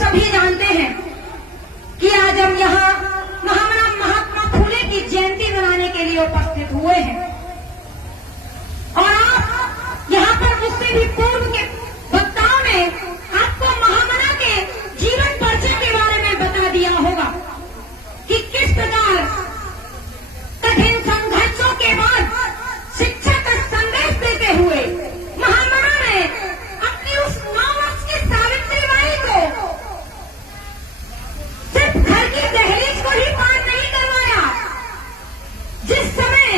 सभी जानते हैं कि आज हम यहाँ महात्मा फूले की जयंती मनाने के लिए उपस्थित हुए हैं और आप यहाँ पर मुझसे भी पूर्व के वक्ताओं ने आपको महामना के जीवन परिचय के बारे में बता दिया होगा कि किस प्रकार कठिन संघर्षों के बाद शिक्षा का संदेश देते हुए महामना ने अपनी उस 9 वर्ष की सावित्री बाई को सिर्फ घर की दहलीज को ही पार नहीं करवाया। जिस समय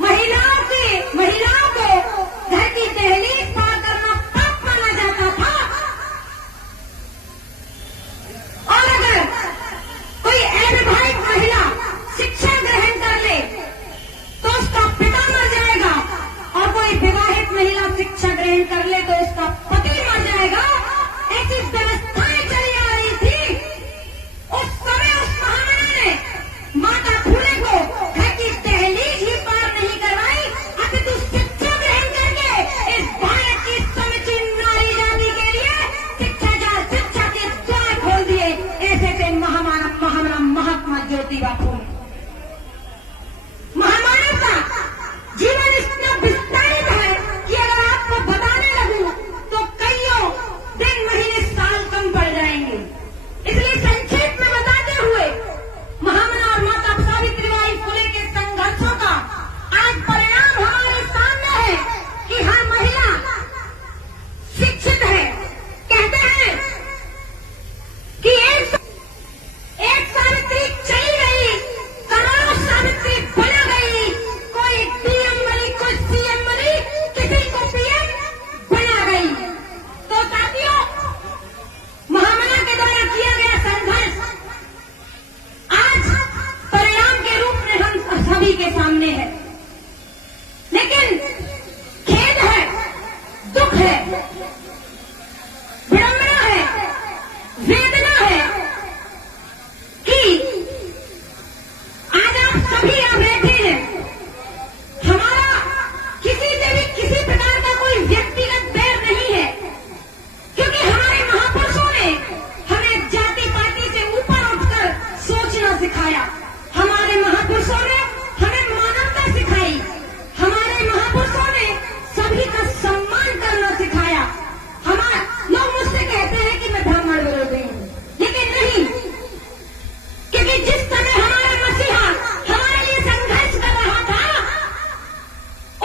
महिलाओं को घर की दहलीज पार करना पाप माना जाता था और अगर कोई अविवाहित महिला शिक्षा ग्रहण कर ले तो उसका पिता मर जाएगा और कोई विवाहित महिला शिक्षा ग्रहण कर ले तो उसका पति मर जाएगा। ऐसी व्यवस्थाएं चली आ रही थी। उस समय उस महामना ने माता फूले को घर की दहलीज ही पार नहीं करवाई अपितु शिक्षा ग्रहण करके इस भारत की समूची नारी जाति के लिए शिक्षा के द्वार खोल दिए। ऐसे थे महामना महात्मा ज्योतिबा फूले। महामानव का जीवन इतना विस्तारित है कि अगर आपको बताने लगूं तो कईयों दिन महीने साल कम पड़ जाएंगे। इसलिए संक्षेप में बताते हुए महामना और माता सावित्रीबाई फुले के संघर्षों का आज परिणाम हमारे सामने है कि हर महिला शिक्षित है। कहते हैं कि एक सावित्री चली गई, करोड़ों सावित्री बना गई। कोई पीएम बनी, कोई सीएम बनी, किसी को पीएम बना गई। तो साथियों, महामना के द्वारा किया गया संघर्ष आज परिणाम के रूप में हम सभी के सामने है। लेकिन खेद है, दुख है, विडंबना है, वेदना है कि आज आप सभी यहाँ बैठे हैं। हमारा किसी से भी किसी प्रकार का कोई व्यक्तिगत बैर नहीं है, क्योंकि हमारे महापुरुषों ने हमें जाति पाति से ऊपर उठकर सोचना सिखाया। हमारे महापुरुषों ने हमें मानवता सिखाई। हमारे महापुरुषों ने सभी का सम्मान करना सिखाया। लोग मुझसे कहते हैं कि मैं ब्राह्मण विरोधी हूँ, लेकिन नहीं, क्योंकि जिस समय हमारा मसीहा हमारे लिए संघर्ष कर रहा था,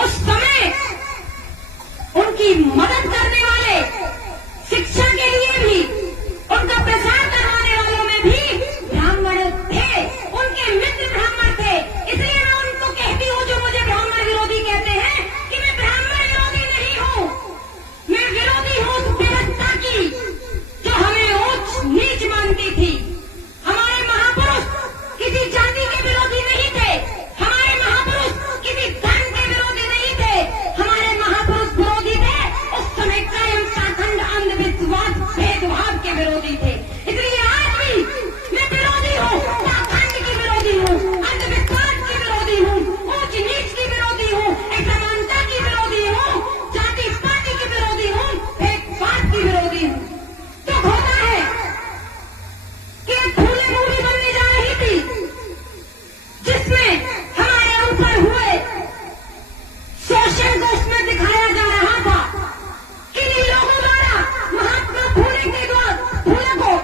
उस समय उनकी मदद करने वाले, शिक्षा के लिए भी उनका प्रसार करवाने वालों में भी ब्राह्मण थे। उनके मित्र ब्राह्मण थे। इसलिए मैं उनको कहती हूँ जो मुझे ब्राह्मण विरोधी कहते हैं कि मैं ब्राह्मण विरोधी नहीं हूँ। मैं विरोधी हूँ उस व्यवस्था की जो हमें ऊंच नीच मानती थी। हमारे महापुरुष किसी जाति के विरोधी नहीं थे। हमारे महापुरुष किसी धर्म के विरोधी नहीं थे। हमारे महापुरुष विरोधी थे उस समय कायम पाखंड, अंधविश्वास, भेदभाव के विरोधी थे। इसलिए आज भी मैं विरोधी हूँ, पाखंड की विरोधी हूँ, अंधविश्वास की विरोधी हूँ, ऊंच नीच की विरोधी हूँ, असमानता की विरोधी हूँ, जाति पाति की विरोधी हूँ, भेदभाव की विरोधी हूँ। तो होता है कि फूले मूवी बनने जा रही थी जिसमें हमारे ऊपर हुए शोषण को उसमें दिखाया जा रहा था कि इन लोगों द्वारा महात्मा फूले को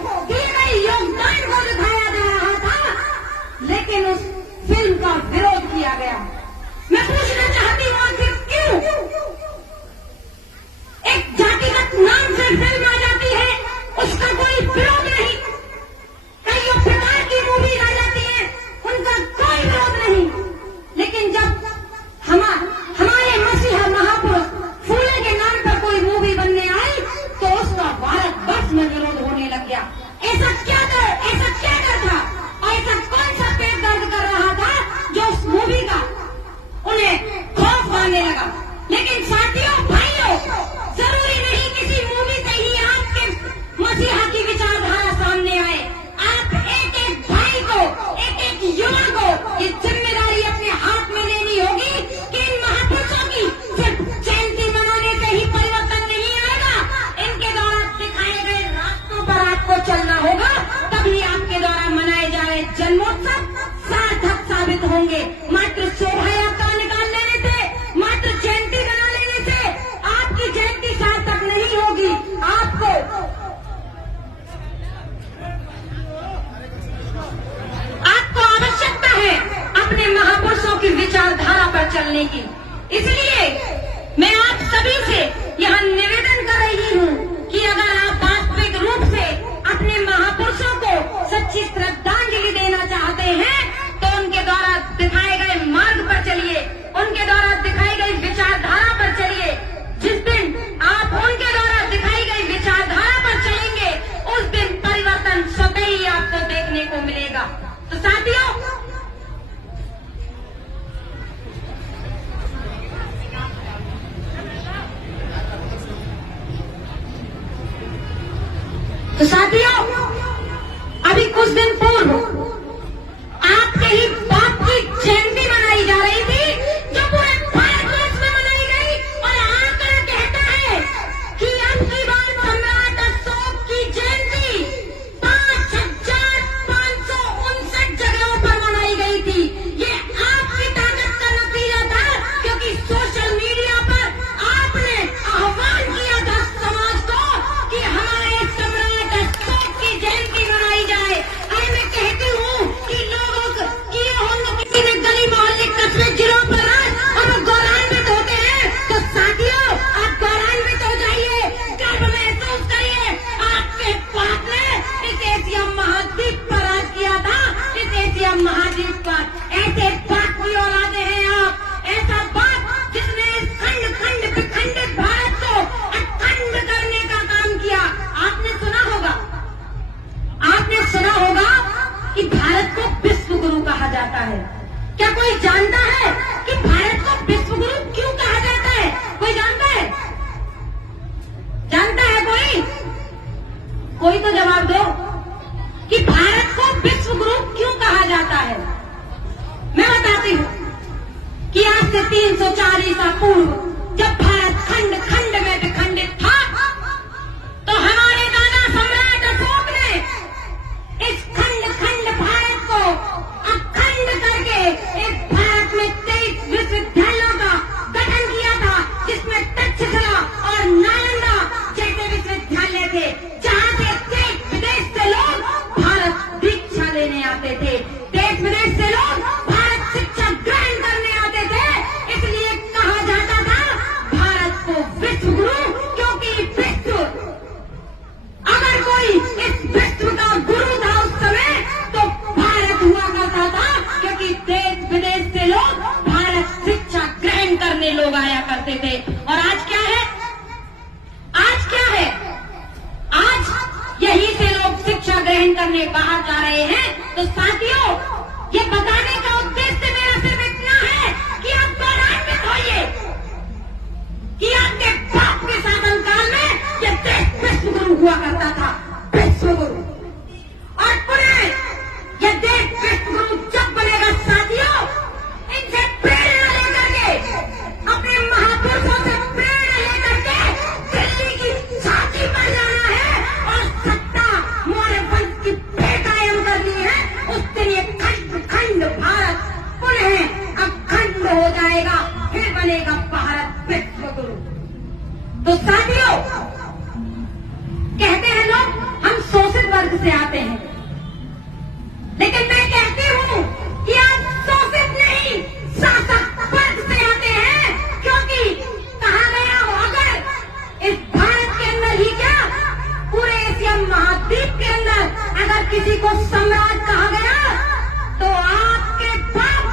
होंगे। मात्र शोभा यात्रा निकाल लेने से, मात्र जयंती बना लेने से आपकी जयंती सार्थक नहीं होगी। आपको आवश्यकता है अपने महापुरुषों की विचारधारा पर चलने की। इसलिए मैं आप सभी से यह निवेदन कर रही हूँ कि अगर आप वास्तविक रूप से अपने महापुरुषों को सच्ची श्रद्धांजलि देना चाहते हैं तो उनके द्वारा दिखाए गए मार्ग पर चलिए, उनके द्वारा दिखाई गई विचारधारा पर चलिए। जिस दिन आप उनके द्वारा दिखाई गई विचारधारा पर चलेंगे उस दिन परिवर्तन स्वतः ही आपको देखने को मिलेगा। तो साथियों, अभी कुछ दिन पूर्व आपके ही बाप की जयंती मनाई जा रही थी, जो पूरे भारतवर्ष में मनाई गई, और आंकड़ा कहता है कि अब की बार सम्राट अशोक की जयंती 5,559 जगहों पर मनाई गई थी। ये आपकी ताकत का नतीजा था, क्योंकि सोशल मीडिया पर आपने आह्वान किया था समाज को कि हमारे सम्राट अशोक की जयंती मनाई जाए। और मैं कहती हूँ कि लोगों को किए होंगे किसी ने गली मोहल्ले कस्बे जिलों पर राज और वो गौरवान्वित होते हैं। तो साथियों, आप गौरवान्वित हो जाइए, गर्व महसूस करिए। आपके बाप ने इस एशिया महाद्वीप पर राज किया था, इस एशिया महाद्वीप पर। ऐसे बाप की औलादे हैं आप, ऐसा बाप जिसने इस खंड खंड विखंडित भारत को अखंड करने का काम किया। आपने सुना होगा कि भारत को विश्व गुरु कहा जाता है। क्या कोई जानता है कि भारत को विश्व गुरु क्यों कहा जाता है? कोई जानता है? जानता है कोई? कोई तो जवाब दो कि भारत को विश्व गुरु क्यों कहा जाता है। मैं बताती हूँ कि आज से 304 ईसा पूर्व जब भारत खंड खंड में विखंडित था, तो हमारे दादा सम्राट अशोक ने इस खंड खंड भारत को अखंड करके इस भारत में 23 विश्वविद्यालयों का गठन किया था, जिसमें तक्षशिला और नालंदा जैसे विश्वविद्यालय थे, जहाँ से देश विदेश से लोग भारत दीक्षा लेने आते थे, देश विदेश से लोग भारत शिक्षा ग्रहण करने आते थे। इसलिए कहा जाता था भारत को विश्व गुरु, क्योंकि विश्व, अगर कोई इस विश्व का गुरु था उस समय तो भारत हुआ करता था, क्योंकि देश विदेश से लोग भारत शिक्षा ग्रहण करने लोग आया करते थे। और आज क्या है? आज यही से लोग शिक्षा ग्रहण करने बाहर जा रहे हैं। तो साथियों, ये बताने का उद्देश्य मेरा सिर्फ इतना है कि आप गौरवान्वित होइए कि आपके बाप के शासनकाल में ये देश विश्व गुरु हुआ करता था, विश्व गुरु। और पुनः ये देश विश्व गुरु जब बनेगा साथियों, इनसे प्रेरणा लेकर के, अपने महापुरुषों से प्रेरणा लेकर के दिल्ली की छाती पर जाना है और सत्ता मौर्य वंश की बेकायम करनी है। उस दिन ये खंड खंड भारत पुनः अखंड हो जाएगा, फिर बनेगा भारत विश्व गुरु। तो साथियों, कहते हैं लोग हम शोषित वर्ग से आते हैं, लेकिन मैं कहती हूँ कि आप शोषित नहीं, शासक वर्ग से आते हैं। क्योंकि कहा गया हो, अगर इस भारत के अंदर ही क्या, पूरे एशिया महाद्वीप के अंदर अगर किसी को सम्राट कहा गया तो आपके बाप,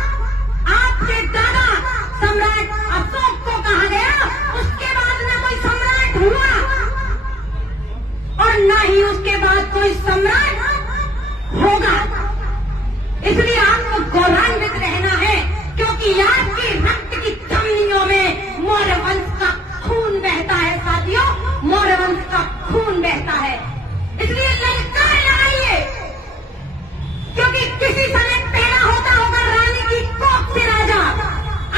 आपके दादा सम्राट अशोक को कहा गया। उसके बाद न कोई सम्राट हुआ और न ही उसके बाद कोई सम्राट होगा। इसलिए आपको गौरवान्वित रहना है, क्योंकि आपकी रक्त की धमनियों में मौर्य वंश का खून बहता है। साथियों, मौर्य वंश का खून बहता है। इसलिए ललकार लगाइए, क्योंकि किसी समय पैदा होता होगा रानी की कोख से राजा।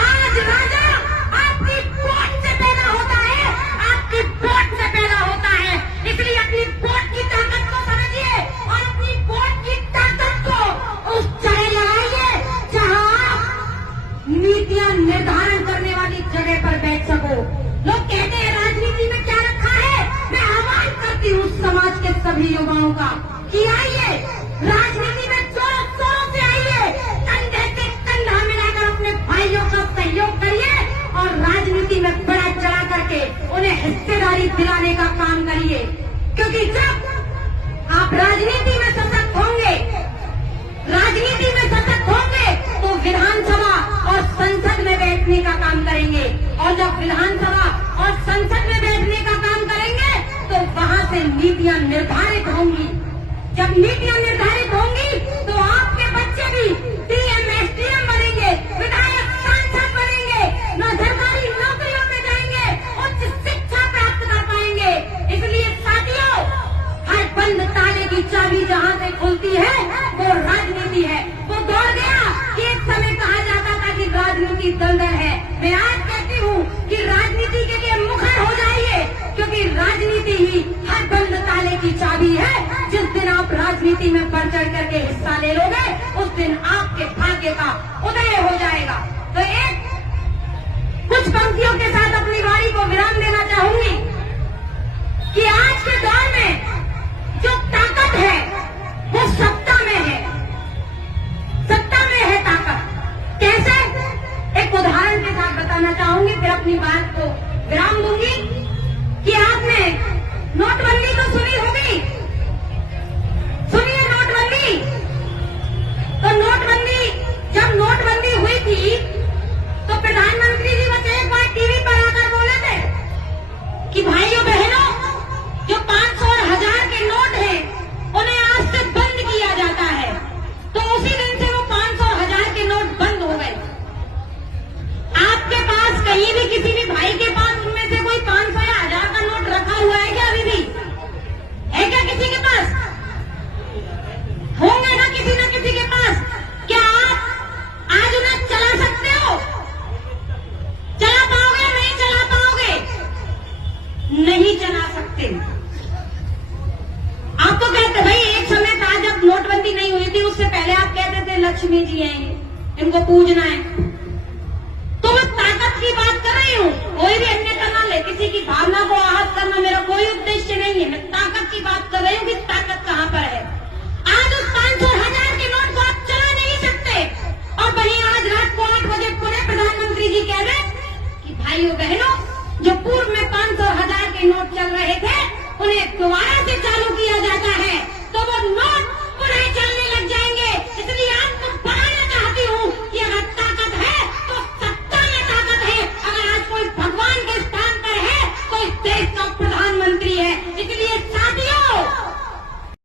आज राजा आपकी कोख से पैदा होता है, आपकी वोट से पैदा होता है। इसलिए अपनी वोट की ताकत को समझिए और अपनी वोट की ताकत को उस जगह लगाइए जहां आप सभाओं का कि आइए राजनीति में जोरों शोरों से आइए, कंधे से कंधा मिलाकर अपने भाइयों का सहयोग करिए और राजनीति में बड़ा चढ़ा करके उन्हें हिस्सेदारी दिलाने का काम करिए। क्योंकि जब आप राजनीति में सशक्त होंगे, राजनीति में सशक्त होंगे तो विधानसभा और संसद में बैठने का काम करेंगे, और जब विधानसभा और संसद में बैठने का काम करेंगे तो वहां से नीतियां निर्धारित होंगी। जब नीतियां निर्धारित होंगी तो आपके बच्चे भी डीएम एसडीएम बनेंगे, विधायक सांसद बनेंगे, न सरकारी नौकरियों में जाएंगे, उच्च शिक्षा प्राप्त कर पाएंगे। इसलिए साथियों, हर बंद ताले की चाबी जहां से खुलती है वो राजनीति है। वो दौड़ गया कि एक समय कहा जाता था कि राजनीति दलदल है। मैं आज कहती हूँ कि राजनीति के लिए मुखर हो जाइए, क्योंकि राजनीति ही हर बंद ताले की चाबी है। जिस दिन आप राजनीति में बढ़ चढ़ करके हिस्सा ले लोगे, उस दिन आपके भाग्य का उदय हो जाएगा। तो एक कुछ पंक्तियों के साथ अपनी वाणी को विराम देना चाहूंगी कि आज के दौर में जो ताकत है वो सत्ता में है, सत्ता में है ताकत। कैसे? एक उदाहरण के साथ बताना चाहूंगी, फिर अपनी बात को विराम दूंगी कि आपने नोटबंदी तो सुनी होगी, सुनिए नोटबंदी। तो नोटबंदी, जब नोटबंदी हुई थी तो प्रधानमंत्री जी बस एक बार टीवी पर आकर बोले थे कि भाइयों बहनों, जो 500 और 1000 के नोट हैं उन्हें आज से बंद किया जाता है। तो उसी दिन से वो 500 और 1000 के नोट बंद हो गए। आपके पास कहीं भी किसी भी भाई के पास उनमें से कोई 500 या 1000 का नोट रखा हुआ है क्या? अभी भी है क्या किसी के पास? होंगे ना किसी न किसी के पास। क्या आप आज उन्हें चला सकते हो? चला पाओगे? नहीं चला पाओगे, नहीं चला सकते। आप तो कहते भाई, एक समय था जब नोटबंदी नहीं हुई थी, उससे पहले आप कहते थे लक्ष्मी जी आएंगे, इनको पूजना है। तो मैं ताकत की बात कर रही हूँ, कोई भी अन्यथा ना ले, किसी की भावना को आहत करना मेरा कोई उद्देश्य नहीं है। मैं ताकत की बात कर रही हूँ